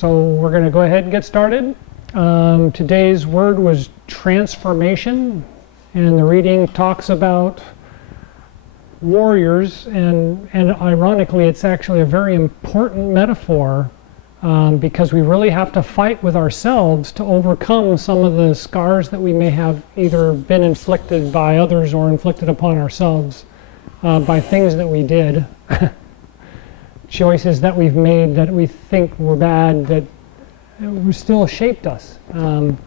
So we're going to go ahead and get started. Today's word was transformation, and the reading talks about warriors, and ironically it's actually a very important metaphor because we really have to fight with ourselves to overcome some of the scars that we may have either been inflicted by others or inflicted upon ourselves by things that we did. Choices that we've made that we think were bad that still shaped us. And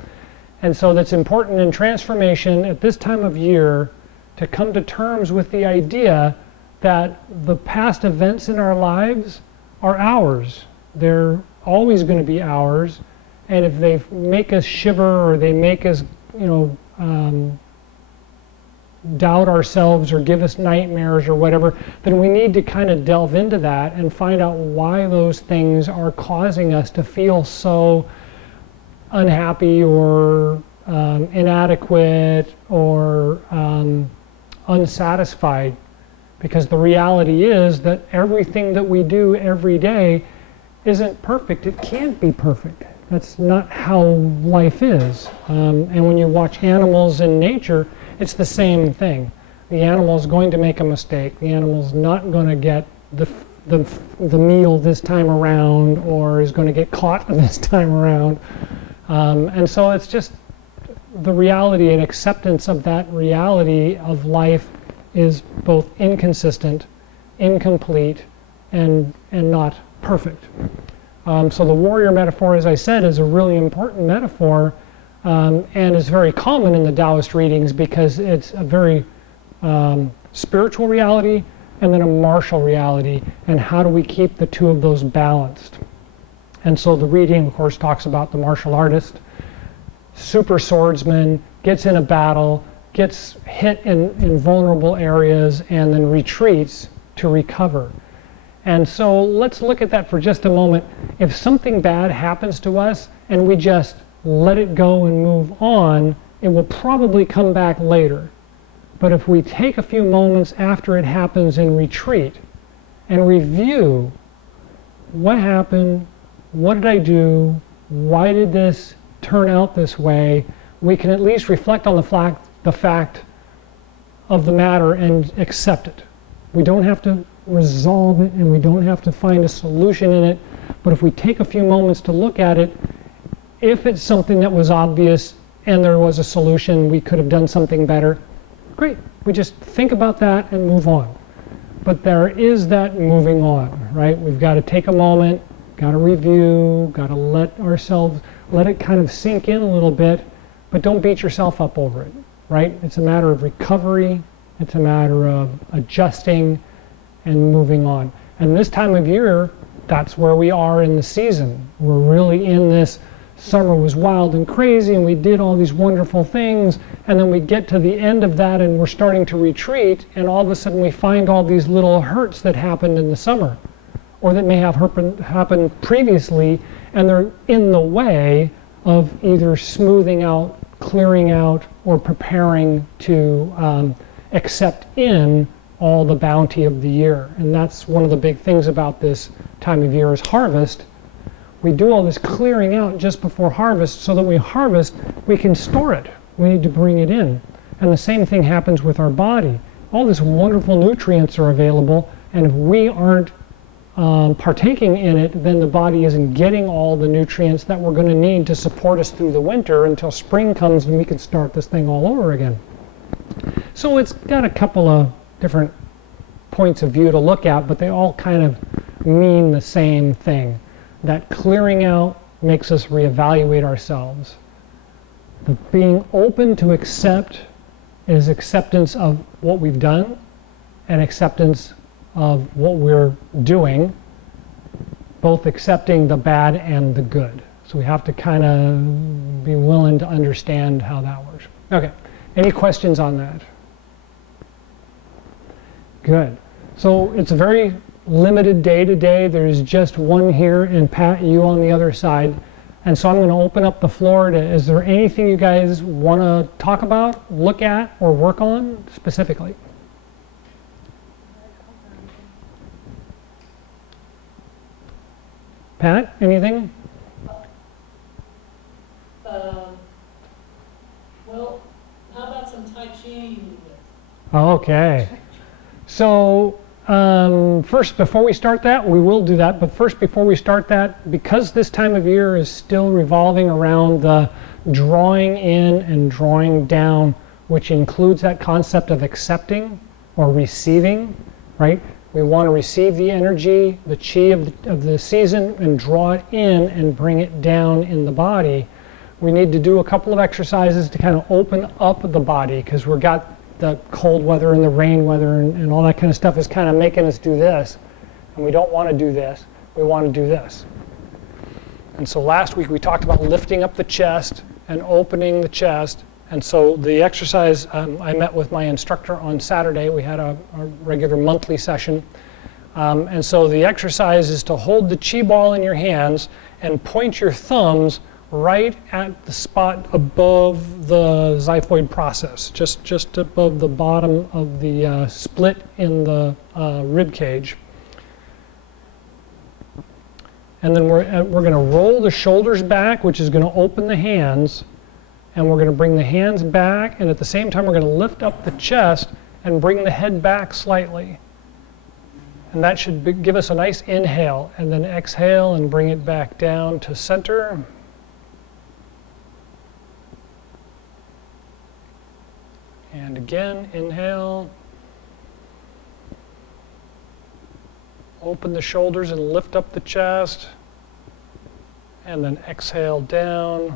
so that's important in transformation at this time of year to come to terms with the idea that the past events in our lives are ours. They're always going to be ours. And if they make us shiver or they make us, doubt ourselves or give us nightmares or whatever, then we need to kind of delve into that and find out why those things are causing us to feel so unhappy or inadequate or unsatisfied. Because the reality is that everything that we do every day isn't perfect. It can't be perfect. That's not how life is. And when you watch animals in nature, it's the same thing. The animal's going to make a mistake. The animal's not going to get the meal this time around, or is going to get caught this time around. And so it's just the reality and acceptance of that reality of life is both inconsistent, incomplete, and not perfect. So the warrior metaphor, as I said, is a really important metaphor. And it's very common in the Taoist readings because it's a very spiritual reality and then a martial reality, and how do we keep the two of those balanced. And so the reading, of course, talks about the martial artist, super swordsman, gets in a battle, gets hit in vulnerable areas, and then retreats to recover. And so let's look at that for just a moment. If something bad happens to us and we just let it go and move on, it will probably come back later. But if we take a few moments after it happens and retreat and review what happened, what did I do, why did this turn out this way, we can at least reflect on the fact of the matter and accept it. We don't have to resolve it and we don't have to find a solution in it, but if we take a few moments to look at it, if it's something that was obvious and there was a solution, we could have done something better, great. We just think about that and move on. But there is that moving on, right? We've got to take a moment, got to review, got to let it kind of sink in a little bit, but don't beat yourself up over it, right? It's a matter of recovery. It's a matter of adjusting and moving on. And this time of year, that's where we are in the season. We're really in this. Summer was wild and crazy and we did all these wonderful things, and then we get to the end of that and we're starting to retreat, and all of a sudden we find all these little hurts that happened in the summer or that may have happened previously, and they're in the way of either smoothing out, clearing out, or preparing to accept in all the bounty of the year. And that's one of the big things about this time of year is harvest. We do all this clearing out just before harvest so that when we harvest, we can store it. We need to bring it in. And the same thing happens with our body. All these wonderful nutrients are available, and if we aren't partaking in it, then the body isn't getting all the nutrients that we're going to need to support us through the winter until spring comes and we can start this thing all over again. So it's got a couple of different points of view to look at, but they all kind of mean the same thing. That clearing out makes us reevaluate ourselves. The being open to accept is acceptance of what we've done and acceptance of what we're doing, both accepting the bad and the good. So we have to kind of be willing to understand how that works. Okay, any questions on that? Good. So it's a very limited day today. There's just one here, and Pat, you on the other side. And so I'm going to open up the floor to, is there anything you guys want to talk about, look at, or work on specifically? Pat, anything? Okay. So first, before we start that, we will do that, but first, before we start that, because this time of year is still revolving around the drawing in and drawing down, which includes that concept of accepting or receiving, right? We want to receive the energy, the chi of the season, and draw it in and bring it down in the body. We need to do a couple of exercises to kind of open up the body, because we've got the cold weather and the rain weather and all that kind of stuff is kind of making us do this. And we don't want to do this. We want to do this. And so last week we talked about lifting up the chest and opening the chest. And so the exercise, I met with my instructor on Saturday. We had a regular monthly session. And so the exercise is to hold the chi ball in your hands and point your thumbs right at the spot above the xiphoid process, just above the bottom of the split in the rib cage. And then we're going to roll the shoulders back, which is going to open the hands. And we're going to bring the hands back, and at the same time we're going to lift up the chest and bring the head back slightly. And that should give us a nice inhale, and then exhale and bring it back down to center. And again, inhale. Open the shoulders and lift up the chest. And then exhale down.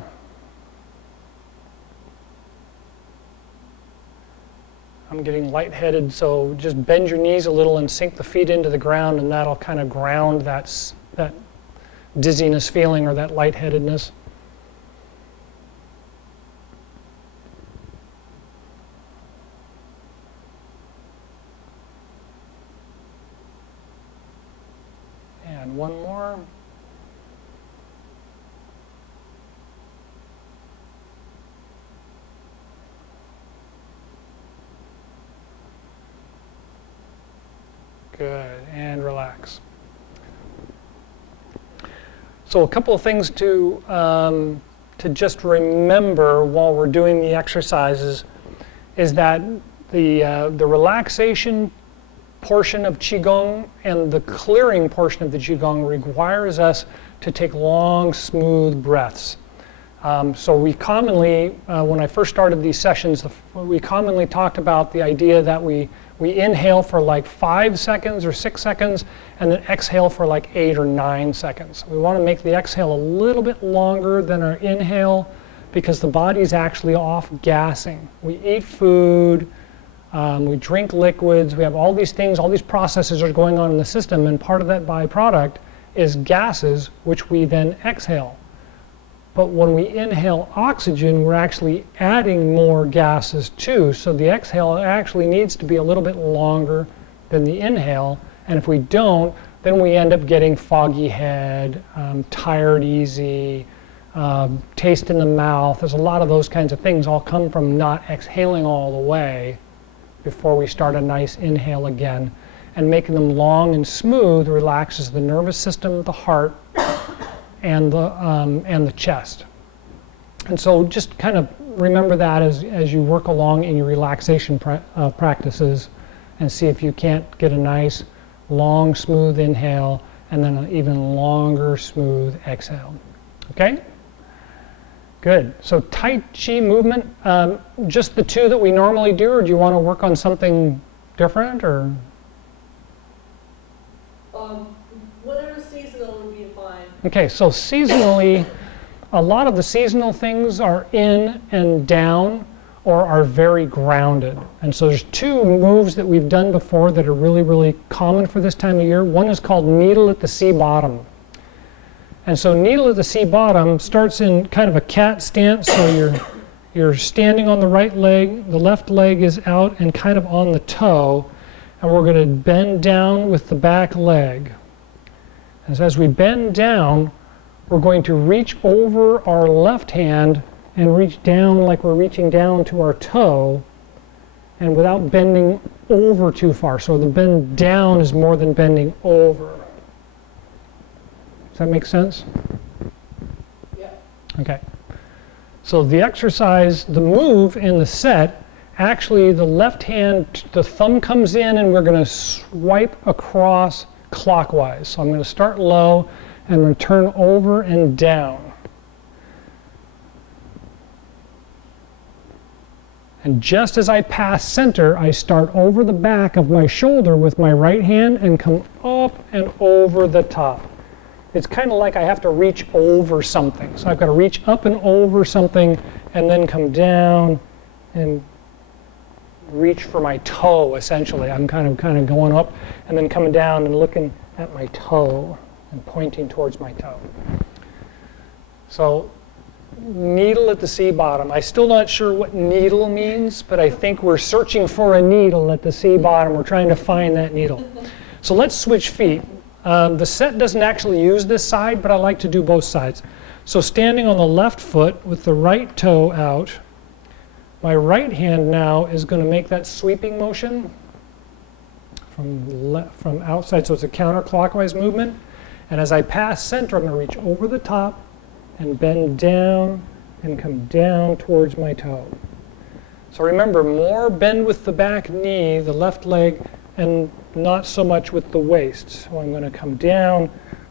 I'm getting lightheaded, so just bend your knees a little and sink the feet into the ground, and that'll kind of ground that dizziness feeling or that lightheadedness. And one more. Good, and relax. So a couple of things to just remember while we're doing the exercises is that the relaxation portion of Chi Gung and the clearing portion of the Chi Gung requires us to take long, smooth breaths. So we commonly, when I first started these sessions, we commonly talked about the idea that we inhale for like 5 seconds or 6 seconds, and then exhale for like 8 or 9 seconds. We want to make the exhale a little bit longer than our inhale, because the body's actually off gassing. We eat food, we drink liquids, we have all these things, all these processes are going on in the system, and part of that byproduct is gases, which we then exhale. But when we inhale oxygen, we're actually adding more gases too. So the exhale actually needs to be a little bit longer than the inhale. And if we don't, then we end up getting foggy head, tired easy, taste in the mouth. There's a lot of those kinds of things all come from not exhaling all the way before we start a nice inhale again. And making them long and smooth relaxes the nervous system, the heart, and the chest. And so just kind of remember that as you work along in your relaxation practices, and see if you can't get a nice long smooth inhale and then an even longer smooth exhale. Okay? Good. So Tai Chi movement, just the two that we normally do, or do you want to work on something different, or? Whatever seasonal would be fine. Okay, so seasonally, a lot of the seasonal things are in and down or are very grounded. And so there's two moves that we've done before that are really, really common for this time of year. One is called needle at the sea bottom. And so needle at the sea bottom starts in kind of a cat stance, so you're standing on the right leg, the left leg is out and kind of on the toe, and we're going to bend down with the back leg. And so as we bend down, we're going to reach over our left hand and reach down like we're reaching down to our toe, and without bending over too far. So the bend down is more than bending over. Does that make sense? Yeah. Okay. So the exercise, the move in the set actually the left hand, the thumb comes in and we're going to swipe across clockwise. So I'm going to start low and return over and down. And just as I pass center, I start over the back of my shoulder with my right hand and come up and over the top. It's kind of like I have to reach over something. So I've got to reach up and over something and then come down and reach for my toe, essentially. I'm kind of going up and then coming down and looking at my toe and pointing towards my toe. So needle at the C bottom. I'm still not sure what needle means, but I think we're searching for a needle at the C bottom. We're trying to find that needle. So let's switch feet. The set doesn't actually use this side, but I like to do both sides. So standing on the left foot with the right toe out, my right hand now is going to make that sweeping motion from outside, so it's a counterclockwise movement. And as I pass center, I'm going to reach over the top and bend down and come down towards my toe. So remember, more bend with the back knee, the left leg, and not so much with the waist. So I'm going to come down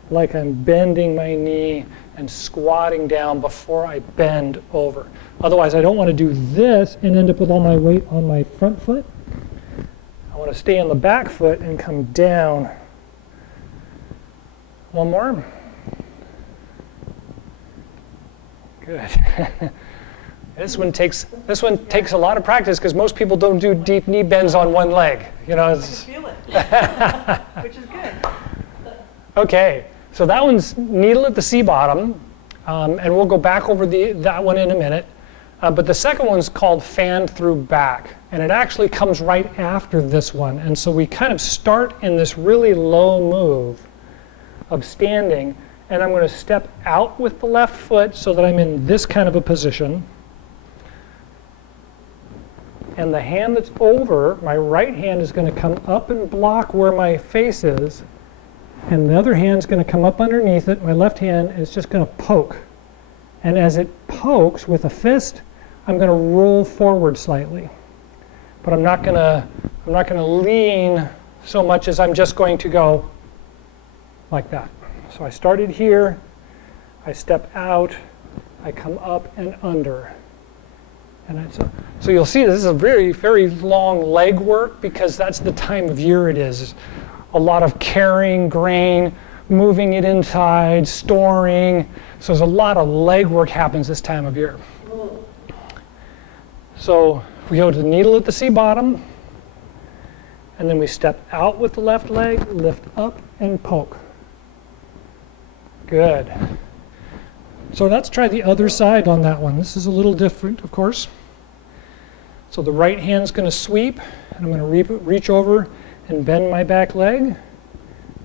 like I'm bending my knee and squatting down before I bend over. Otherwise, I don't want to do this and end up with all my weight on my front foot. I want to stay on the back foot and come down. One more. Good. This one takes a lot of practice because most people don't do deep knee bends on one leg. You know, I can feel it, which is good. Okay, so that one's needle at the C bottom, and we'll go back over that one in a minute. But the second one's called fan through back, and it actually comes right after this one. And so we kind of start in this really low move of standing, and I'm going to step out with the left foot so that I'm in this kind of a position. And the hand that's over, my right hand is going to come up and block where my face is, and the other hand's going to come up underneath it. My left hand is just going to poke. And as it pokes with a fist, I'm going to roll forward slightly. But I'm not going to lean so much as I'm just going to go like that. So I started here, I step out, I come up and under. And so you'll see this is a very, very long leg work because that's the time of year it is. A lot of carrying grain, moving it inside, storing. So there's a lot of leg work happens this time of year. So we go to the needle at the C bottom, and then we step out with the left leg, lift up and poke. Good. So let's try the other side on that one. This is a little different, of course. So the right hand's going to sweep, and I'm going to reach over and bend my back leg. And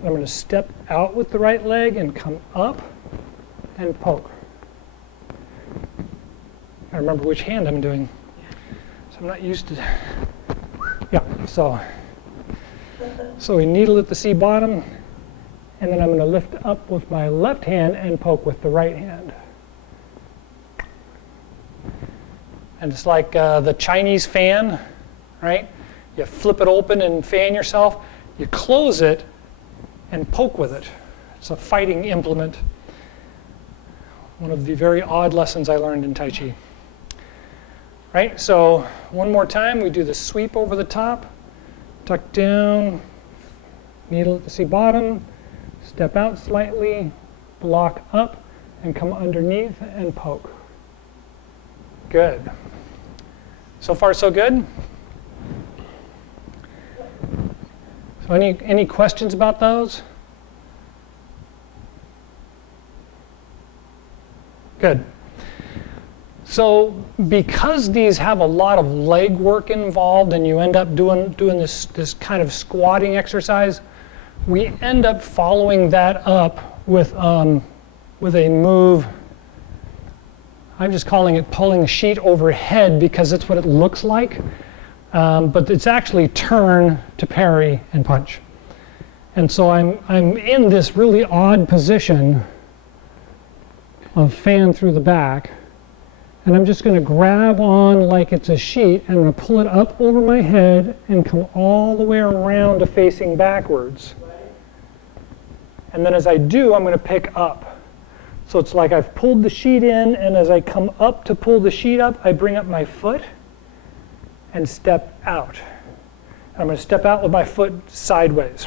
I'm going to step out with the right leg and come up and poke. I remember which hand I'm doing. So I'm not used to, yeah, so we needle at the C bottom, and then I'm going to lift up with my left hand and poke with the right hand. And it's like the Chinese fan, right? You flip it open and fan yourself. You close it and poke with it. It's a fighting implement. One of the very odd lessons I learned in Tai Chi. Right, so one more time, we do the sweep over the top, tuck down, needle at the C bottom, step out slightly, block up, and come underneath and poke. Good. So far, so good? So any questions about those? Good. So because these have a lot of leg work involved and you end up doing this kind of squatting exercise, we end up following that up with a move. I'm just calling it pulling a sheet overhead because that's what it looks like. But it's actually turn to parry and punch. And so I'm in this really odd position of fan through the back. And I'm just going to grab on like it's a sheet, and I'm going to pull it up over my head and come all the way around to facing backwards. And then as I do, I'm going to pick up. So it's like I've pulled the sheet in, and as I come up to pull the sheet up, I bring up my foot and step out. I'm going to step out with my foot sideways,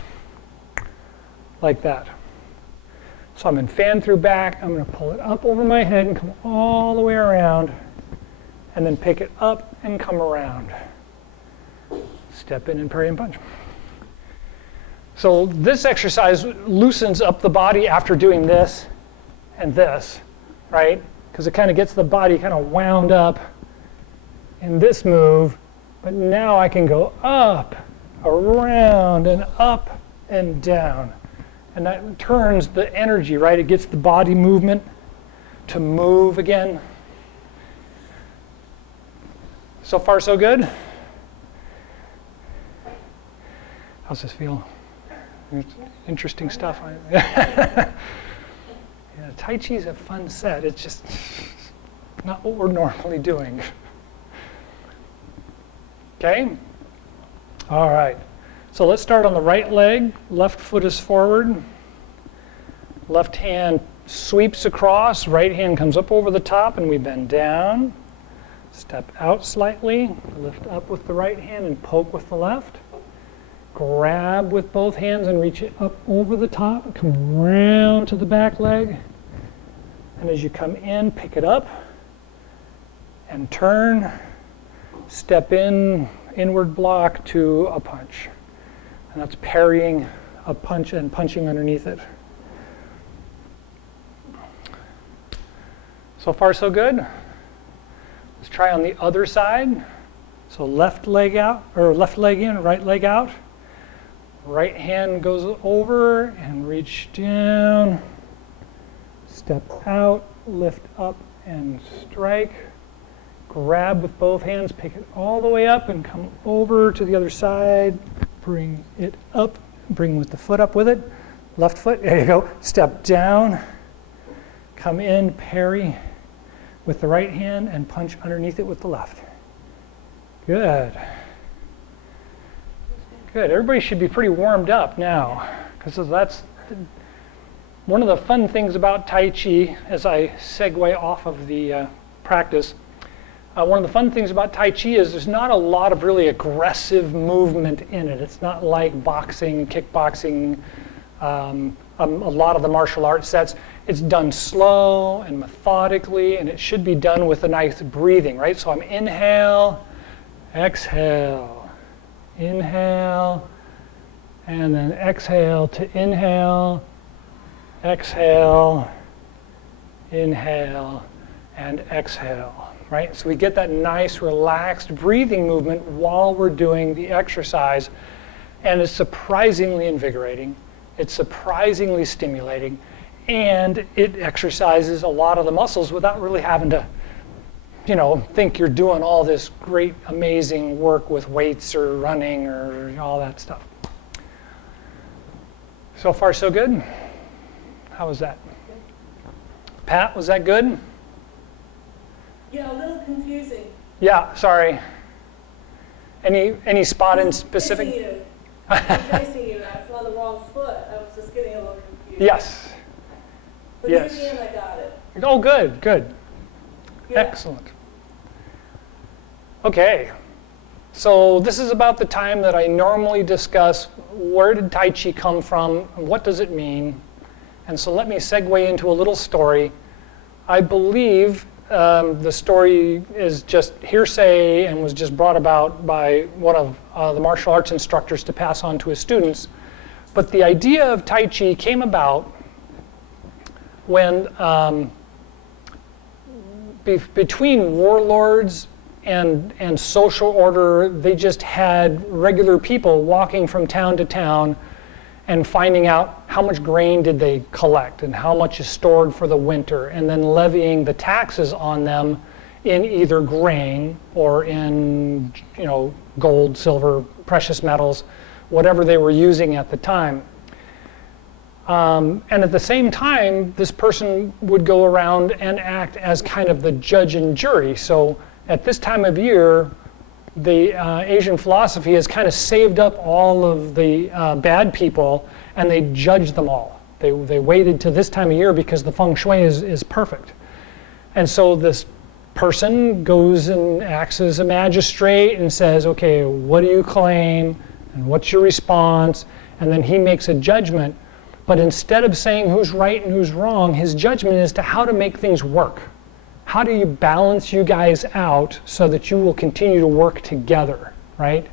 like that. So I'm in fan through back. I'm going to pull it up over my head and come all the way around, and then pick it up and come around. Step in and parry and punch. So this exercise loosens up the body after doing this and this, right? Because it kind of gets the body kind of wound up in this move, but now I can go up, around, and up and down. And that turns the energy, right? It gets the body movement to move again. So far, so good? How's this feel? Interesting stuff. Yeah, Tai Chi is a fun set. It's just not what we're normally doing. Okay? All right. So let's start on the right leg. Left foot is forward. Left hand sweeps across. Right hand comes up over the top, and we bend down. Step out slightly. Lift up with the right hand and poke with the left. Grab with both hands and reach it up over the top. Come round to the back leg. And as you come in, pick it up and turn. Step in, inward block to a punch. And that's parrying a punch and punching underneath it. So far, so good. Let's try on the other side. So left leg out, or left leg in, right leg out. Right hand goes over and reach down. Step out, lift up and strike. Grab with both hands, pick it all the way up and come over to the other side. Bring it up, bring with the foot up with it. Left foot, there you go. Step down, come in, parry with the right hand and punch underneath it with the left. Good. Good, everybody should be pretty warmed up now, because that's one of the fun things about Tai Chi, as I segue off of the practice. One of the fun things about Tai Chi is there's not a lot of really aggressive movement in it. It's not like boxing, kickboxing, a lot of the martial arts sets. It's done slow and methodically, and it should be done with a nice breathing, right? So I'm inhale, exhale, inhale, and then exhale to inhale, exhale, inhale, and exhale. Right? So we get that nice relaxed breathing movement while we're doing the exercise, and it's surprisingly invigorating, it's surprisingly stimulating, and it exercises a lot of the muscles without really having to, think you're doing all this great, amazing work with weights or running or all that stuff. So far, so good? How was that? Pat, was that good? Yeah, a little confusing. Yeah, sorry. Any spot in specific? Facing you. I'm facing you. I saw the wrong foot. I was just getting a little confused. Yes. But Yes. near the end, I got it. Oh, good, good. Yeah. Excellent. Okay. So this is about the time that I normally discuss where did Tai Chi come from, and what does it mean? And so let me segue into a little story. I believe the story is just hearsay and was just brought about by one of the martial arts instructors to pass on to his students. But the idea of Tai Chi came about when between warlords and social order, they just had regular people walking from town to town and finding out how much grain did they collect and how much is stored for the winter, and then levying the taxes on them in either grain or in gold, silver, precious metals, whatever they were using at the time. And at the same time, this person would go around and act as kind of the judge and jury. So at this time of year, the Asian philosophy has kind of saved up all of the bad people, and they judge them all. They waited to this time of year because the feng shui is perfect. And so this person goes and acts as a magistrate and says, okay, what do you claim? And what's your response? And then he makes a judgment. But instead of saying who's right and who's wrong, his judgment is to how to make things work. How do you balance you guys out so that you will continue to work together, right?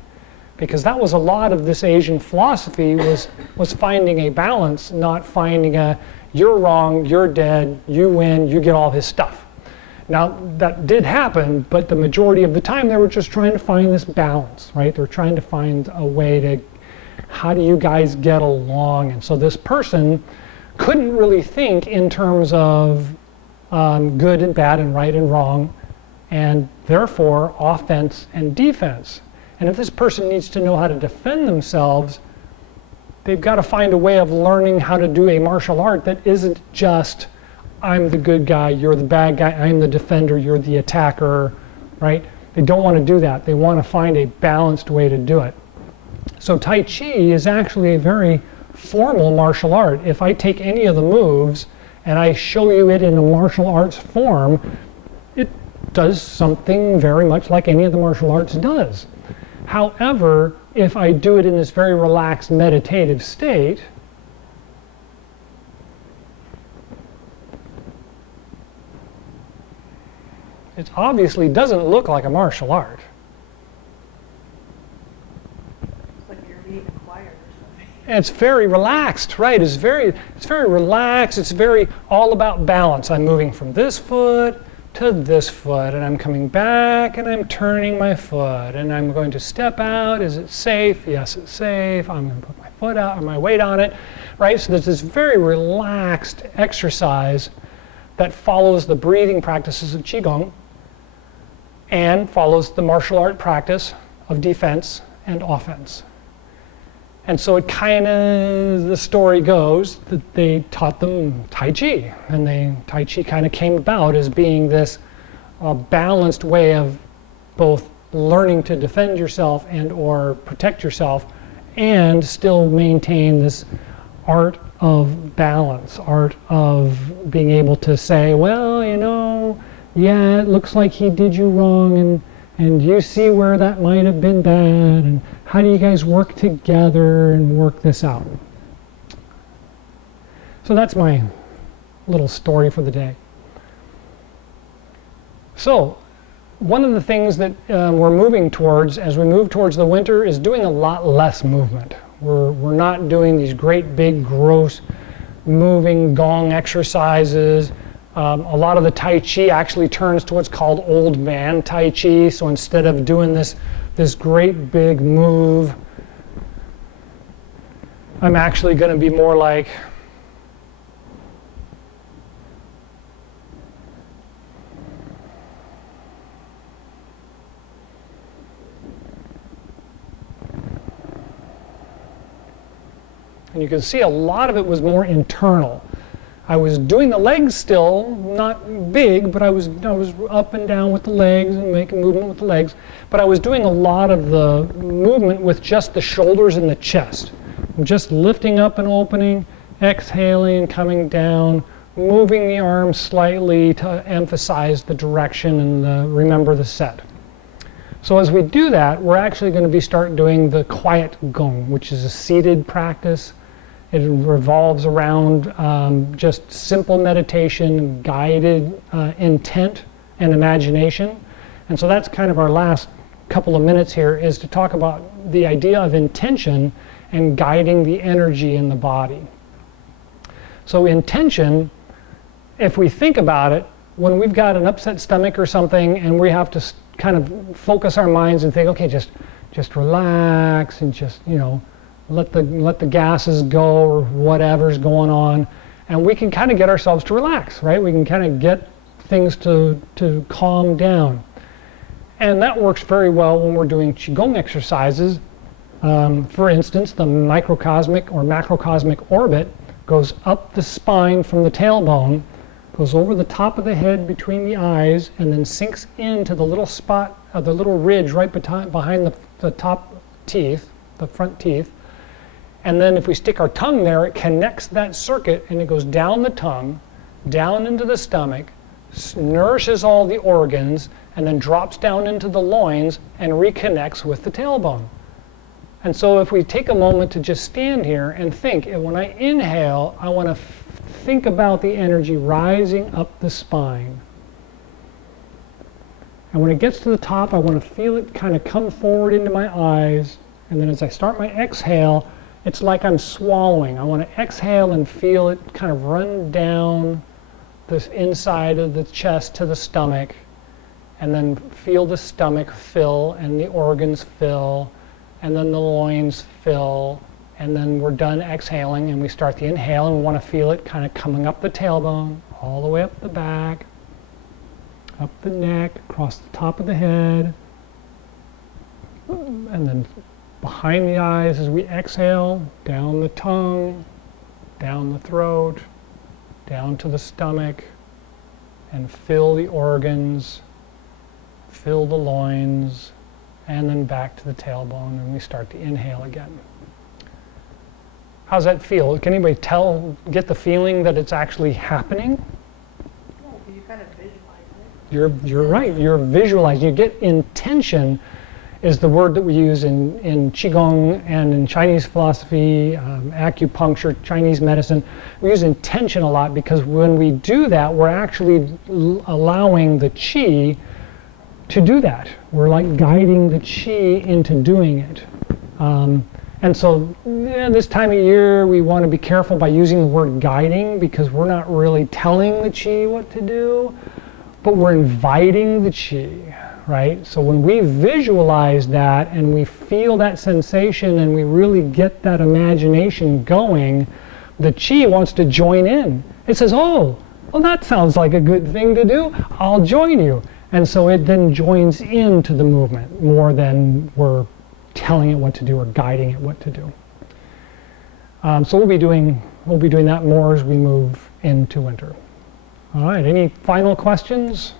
Because that was a lot of this Asian philosophy was finding a balance, not finding a, you're wrong, you're dead, you win, you get all his stuff. Now, that did happen, but the majority of the time they were just trying to find this balance, right? They're trying to find a way to, how do you guys get along? And so this person couldn't really think in terms of good and bad and right and wrong, and therefore offense and defense. And if this person needs to know how to defend themselves, they've got to find a way of learning how to do a martial art that isn't just, I'm the good guy, you're the bad guy, I'm the defender, you're the attacker, right? They don't want to do that. They want to find a balanced way to do it. So Tai Chi is actually a very formal martial art. If I take any of the moves and I show you it in a martial arts form, it does something very much like any of the martial arts does. However, if I do it in this very relaxed meditative state, it obviously doesn't look like a martial art. It's like you're being acquired or something. And it's very relaxed, right? It's very relaxed. It's very all about balance. I'm moving from this foot to this foot, and I'm coming back, and I'm turning my foot, and I'm going to step out. Is it safe? Yes, it's safe. I'm going to put my foot out or my weight on it, right? So there's this very relaxed exercise that follows the breathing practices of Chi Gung and follows the martial art practice of defense and offense. And so it kind of, the story goes that they taught them Tai Chi, and Tai Chi kind of came about as being this balanced way of both learning to defend yourself and or protect yourself and still maintain this art of balance, art of being able to say, well, you know, yeah, it looks like he did you wrong, and you see where that might have been bad, and how do you guys work together and work this out? So that's my little story for the day. So one of the things that we're moving towards as we move towards the winter is doing a lot less movement. We're not doing these great big gross moving gong exercises. A lot of the Tai Chi actually turns to what's called old man Tai Chi. So instead of doing this great big move, I'm actually going to be more like and you can see a lot of it was more internal. I was doing the legs still, not big, but I was up and down with the legs and making movement with the legs. But I was doing a lot of the movement with just the shoulders and the chest. I'm just lifting up and opening, exhaling, coming down, moving the arms slightly to emphasize the direction and remember the set. So as we do that, we're actually going to start doing the quiet Gung, which is a seated practice. It revolves around just simple meditation, guided intent and imagination. And so that's kind of our last couple of minutes here, is to talk about the idea of intention and guiding the energy in the body. So intention, if we think about it, when we've got an upset stomach or something and we have to kind of focus our minds and think, okay, just relax and just, you know, let the gases go or whatever's going on, and we can kind of get ourselves to relax, right? We can kind of get things to calm down. And that works very well when we're doing Qigong exercises. For instance, the microcosmic or macrocosmic orbit goes up the spine from the tailbone, goes over the top of the head between the eyes, and then sinks into the little spot, the little ridge right behind the top teeth, the front teeth. And then if we stick our tongue there, it connects that circuit and it goes down the tongue, down into the stomach, nourishes all the organs, and then drops down into the loins and reconnects with the tailbone. And so if we take a moment to just stand here and think, and when I inhale, I want to think about the energy rising up the spine. And when it gets to the top, I want to feel it kind of come forward into my eyes. And then as I start my exhale, it's like I'm swallowing. I want to exhale and feel it kind of run down the inside of the chest to the stomach. And then feel the stomach fill and the organs fill. And then the loins fill. And then we're done exhaling and we start the inhale, and we want to feel it kind of coming up the tailbone, all the way up the back, up the neck, across the top of the head, and then behind the eyes as we exhale, down the tongue, down the throat, down to the stomach, and fill the organs, fill the loins, and then back to the tailbone, and we start to inhale again. How's that feel? Can anybody get the feeling that it's actually happening? Well, you kind of visualize it. You're right, you're visualizing. You get intention is the word that we use in Chi Gung and in Chinese philosophy, acupuncture, Chinese medicine. We use intention a lot because when we do that, we're actually allowing the Chi to do that. We're like guiding the Chi into doing it. And so this time of year, we want to be careful by using the word guiding because we're not really telling the Chi what to do, but we're inviting the Chi, right? So when we visualize that and we feel that sensation and we really get that imagination going, the Chi wants to join in. It says, oh, well, that sounds like a good thing to do. I'll join you. And so it then joins into the movement more than we're telling it what to do or guiding it what to do. So we'll be doing that more as we move into winter. All right, any final questions?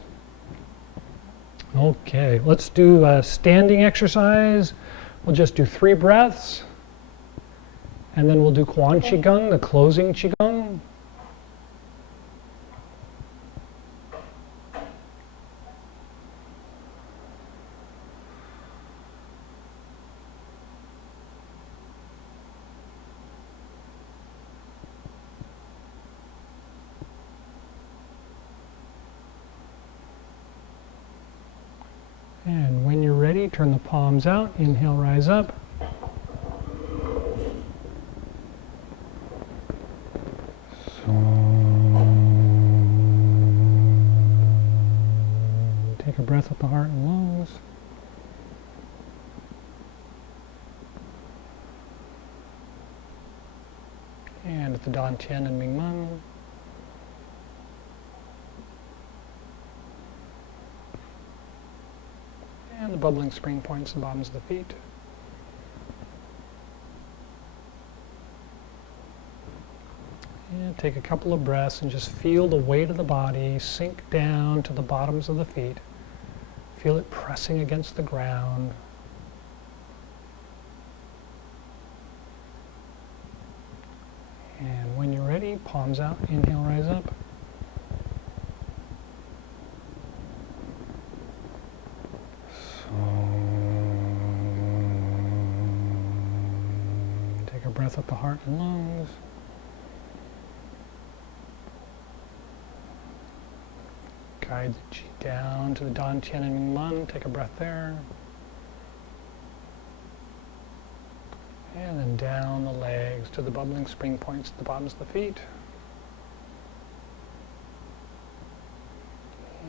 Okay, let's do a standing exercise. We'll just do 3 breaths, and then we'll do Chi Gung, the closing Chi Gung. And when you're ready, turn the palms out, inhale, rise up. Take a breath with the heart and lungs. And at the Dan Tian and Ming Men. And the bubbling spring points, the bottoms of the feet. And take a couple of breaths and just feel the weight of the body sink down to the bottoms of the feet. Feel it pressing against the ground. And when you're ready, palms out, inhale, rise up. Take a breath with the heart and lungs. Guide the Chi down to the Dan Tian and Ming Men. Take a breath there. And then down the legs to the bubbling spring points at the bottoms of the feet.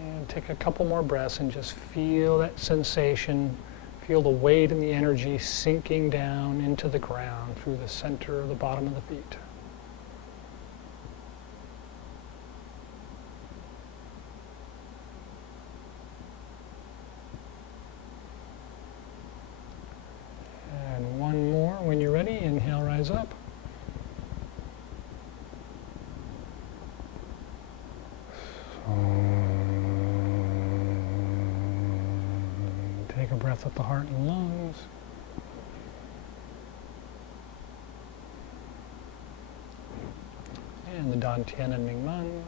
And take a couple more breaths and just feel that sensation. Feel the weight and the energy sinking down into the ground through the center of the bottom of the feet. And one more. When you're ready, inhale, rise up. Take a breath with the heart and lungs. And the Dantian and Mingmen.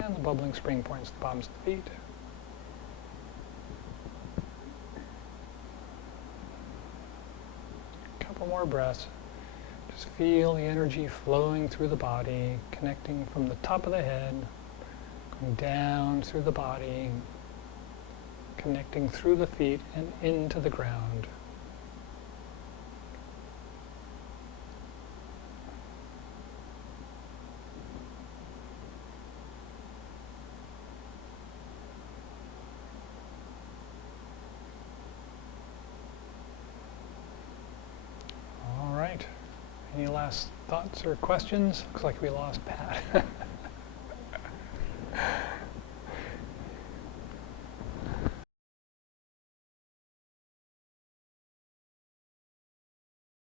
And the bubbling spring points, the bottoms of the feet. Couple more breaths. Just feel the energy flowing through the body, connecting from the top of the head, going down through the body, connecting through the feet and into the ground. All right. Any last thoughts or questions? Looks like we lost Pat.